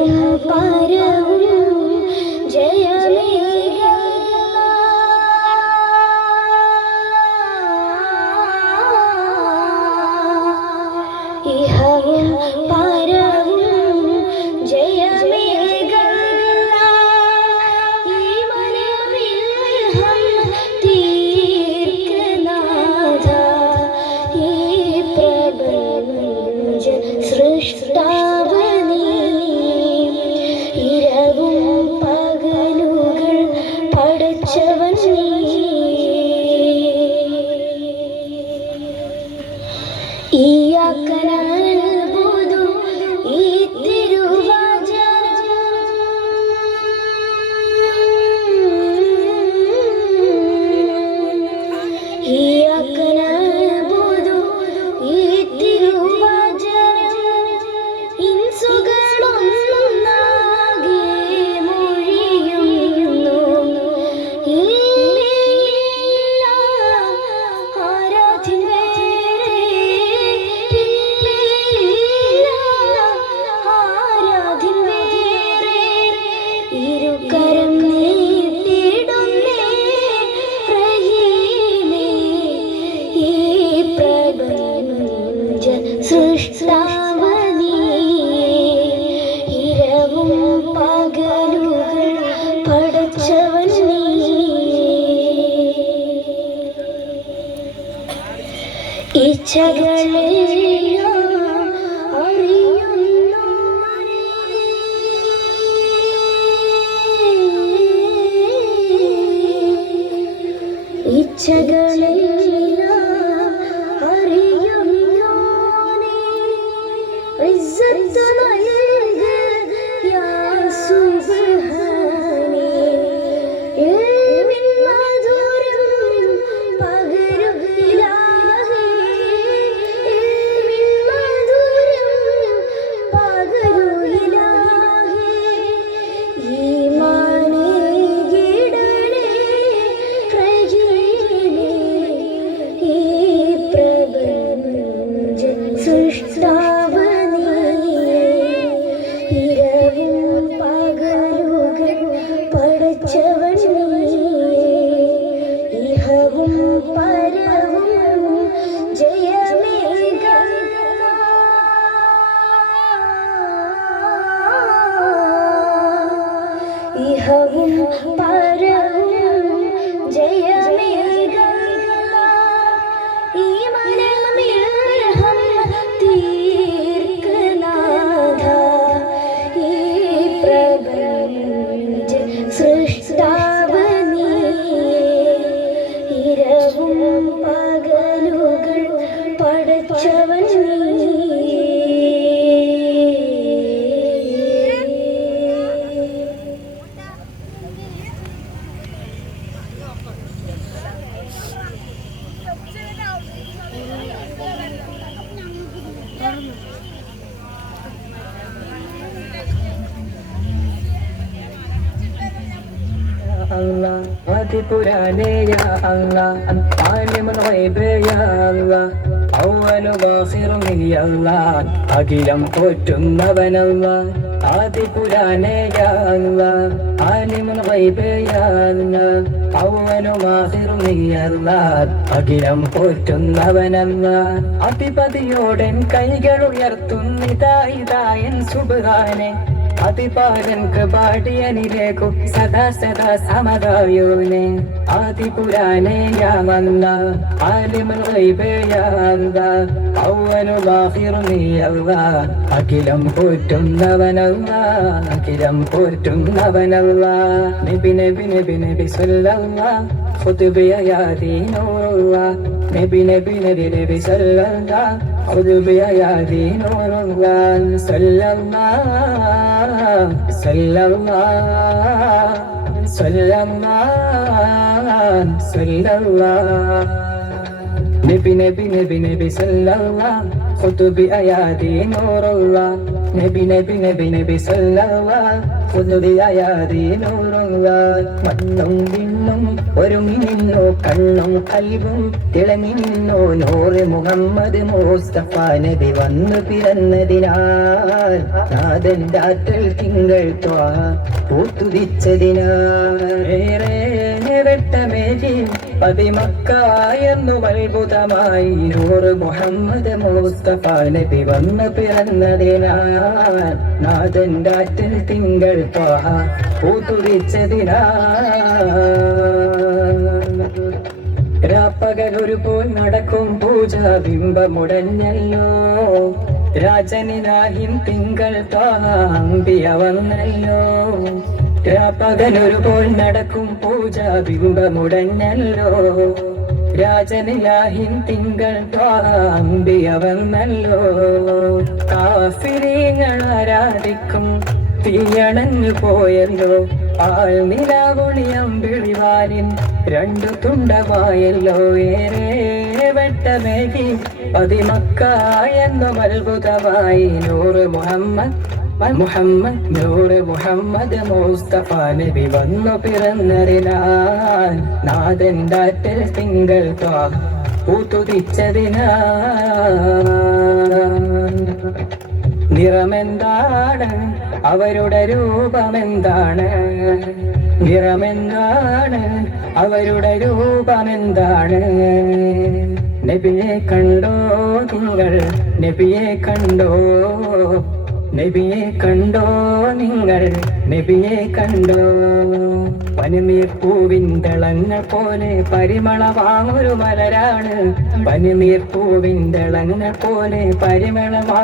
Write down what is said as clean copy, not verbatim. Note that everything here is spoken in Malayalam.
ഇഹവും പരവും ജയമേക ഇഹവും പരവും ജയമേക ഈ മനമിൽഹം തീർക്കനാഥ ഈ പ്രപഞ്ച സൃഷ്ടാവനീ ഇരവും പകലുകൾ പടച്ചവൻ നീ ഇയ്യാക നഅ്ബുദു ഈ തിരുവചനം ഇയ്യാക നഅ്ബുദു ഈ തിരുവചനം ഇൻസുകളൊന്നാകെ മൊഴിയുന്നു ഇല്ല ആരാധ്യൻ വേറെ ഇല്ല ആരാധ്യൻ വേറെ ഇരുകരം നീട്ടിടുന്നേ റഹീമേ ഈ പ്രപഞ്ച സൃഷ്ടാവനീ ഇരവും പകലുകൾ പടച്ചവൻ നീ ഇച്ഛകളെല്ലാം അറിയുന്നു ഇച്ഛകളെല്ലാം അറിയുന്നു ഇസ്സത്ത് നൽക യാ സുബ്ഹാനേ ഇൽമിൻ മധുരം പകരു ഇലാഹി ഇൽമിൻ മധുരം പകരു ഇലാഹി ഈമാനെ ഗിടണേ റഹീമേ ഈ പ്രപഞ്ച സൃഷ്ടാവനീ ഇരവും പകലുകൾ പടച്ചവൻ നീ ഇഹവും പരവും ജയമേക ഇഹവും പരവും ജയമേക ഈ മനമിൽഹം തീർക്കനാഥ ഈ പ്രപഞ്ച സൃഷ്ടാവനീ ഇരവും പകലുകൾ പടച്ചവൻ നീ Allah Hati purane ya Allah Alimul ghaib ya Allah Awwalu bakhirun ya Allah Agilam pottunnavaналlah Hati purane ya Allah Alimul ghaib ya Allah Awwalu bakhirun ya Allah Agilam pottunnavaналlah Adipadiyoden kaigal uyarthunniതാ en subhane അതിപാലൻ കൃപാടിയനിലേക്കു സദാ സദാ സമതായോനെ ആദിപുരാനെ യാ അല്ലാഹ് ആലിമുൽ ഗൈബ് യാ അല്ലാഹ് അവ്വലുൽ ആഖിറു നീ അല്ലാഹ് അഖിലം പോറ്റുന്നവനല്ലാഹ് അഖിലം പോറ്റുന്നവനല്ലാഹ് നബി നബി നബി നബി സല്ലല്ലാഹ് ഖുതുബിയ യാ ദീനുല്ലാഹ് നബി നബി നബി നബി സല്ലല്ലാഹ് ഖുതുബിയ യാ ദീനുല്ലാഹ് സല്ലല്ലാഹ് നബി നബി നബി നബി സല്ലല്ലാഹ് ഖുതുബി അയാദി നൂറുല്ലാഹ് നബി നബി നബി നബി സല്ലല്ലാഹ് പുതുതിയായാതി നൂറുള്ളാഹ് മണ്ണും വിണ്ണും ഒരുങ്ങി നിന്നു കണ്ണും കൽബും തിളങ്ങി നിന്നു നൂറ് മുഹമ്മദ് മുസ്തഫ നബി വന്നു പിറന്നതിനാൽ നാഥന്റെ ആറ്റൽ തിങ്കൾ ത്വാഹ പൂത്തുതിച്ചതിനാൽ ഏറെ വെട്ടമേരി പതിമക്ക എന്നും അത്ഭുതമായി നൂറ് മുഹമ്മദ് മുസ്തഫ നബി വന്നു പിറന്നതിനാൽ നാഥന്റെ ആറ്റൽ തിങ്കൾ ത്വാഹ പൂത്തുതിച്ചതിനാൽ രാപ്പകലൊരു പോൽ നടക്കും പൂജ ബിംബമുടഞ്ഞല്ലോ രാജനിലാഹിൻ തിങ്കൾ ത്വാഹംബിയ വന്നല്ലോ രാപ്പകലൊരു പോൽ നടക്കും പൂജ ബിംബമുടഞ്ഞല്ലോ രാജനിലാഹിൻ തിങ്കൾ ത്വാഹംബിയ വന്നല്ലോ കാഫിരീങ്ങൾ ആരാധിക്കും തീയണഞ്ഞു പോയല്ലോ ആൾനിലാവൊളിയമ്പിളിവാലിൻ രണ്ടു തുണ്ടമായല്ലോ ഏറെ വെട്ടമേകി പതിമക്ക എന്നും അത്ഭുതമായി നൂറ് മുഹമ്മദ് നൂറ് മുഹമ്മദ് മുസ്തഫ നബി വന്നു പിറന്നതിനാൽ നാഥന്റെ ആറ്റൽ തിങ്കൾ ത്വാഹ പൂത്തുതിച്ചതിനാൽ നിറമെന്താണ് അവരുടെ രൂപമെന്താണ് നിറമെന്താണ് അവരുടെ രൂപമെന്താണ് നബിയെ കണ്ടോ നിങ്ങൾ നബിയെ കണ്ടോ നബിയെ കണ്ടോ നിങ്ങൾ നബിയെ കണ്ടോ പനിനീർ പൂവിന്തളങ്ങൾ പോലെ പരിമളമാമൊരു മലരാണ് പനിനീർ പൂവിന്തളങ്ങൾ പോലെ പരിമളമാ